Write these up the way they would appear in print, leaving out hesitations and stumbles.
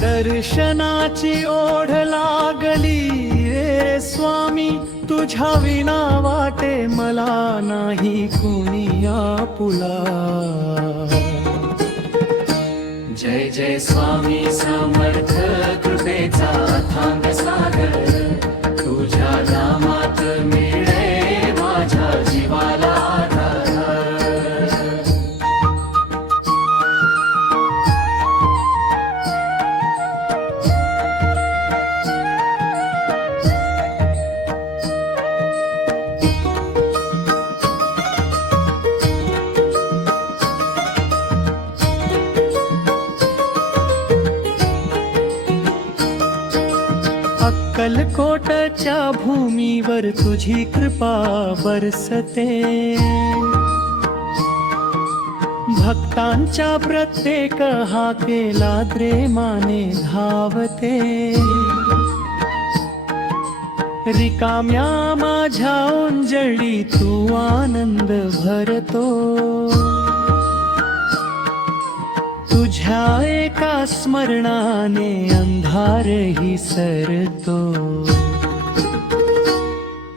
दर्शनाची ओढ लागली रे स्वामी, तुझ्या विना वाटे मला नाही कोणी आपुला. जय जय स्वामी समर्थ कृपेचा अथांग सागर, तुझ्या नामात मिळे माझ्या जीवाला आधार. अक्कलकोटच्या भूमीवर तुझी कृपा बरसते, भक्तांच्या प्रत्येक हाकेला प्रेमाने धावते. रिकाम्या माझ्या उंजळी तू आनंद भरतो, तुझ्या एका स्मरणाने अंधारही सरतो.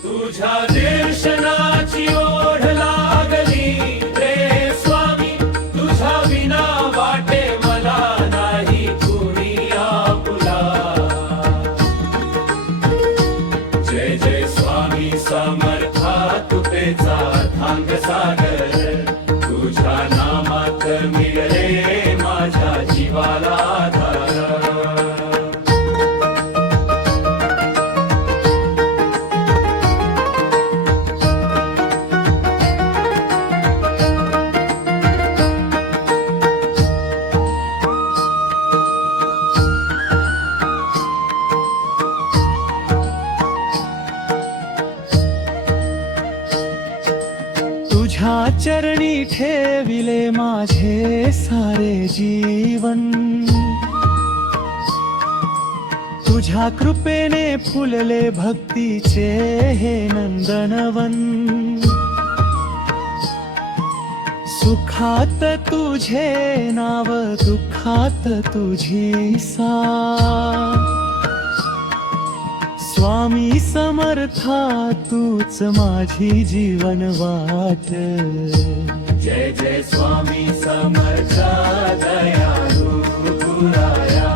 तुझ्या दर्शनाची ओढ लागली रे स्वामी, तुझ्या विना वाटे मला नाही कोणी आपुला. जय जय स्वामी समर्था तुपेचा अथांग सागर, तुझ्या नामात मिळले माझ्या जीवाला आधार. तुझ्या चरणी ठेविले माझे सारे जीवन, तुझ्या कृपेने फुलले भक्तीचे हे नंदनवन. सुखात तुझे नाव, दुःखात तुझी साथ. स्वामी समर्था तूच माझी जीवन वाट. जय जय स्वामी समर्थ दयाळू गुराया,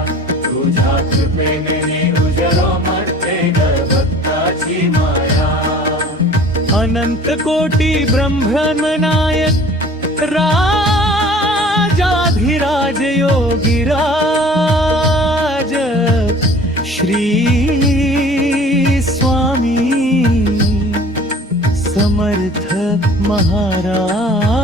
तुझ्या कृपेने उजलो मरते भक्ताची माया. अनंत कोटी ब्रह्मनायक राजाधिराज योगीराज, श्री स्वामी समर्थ महाराज.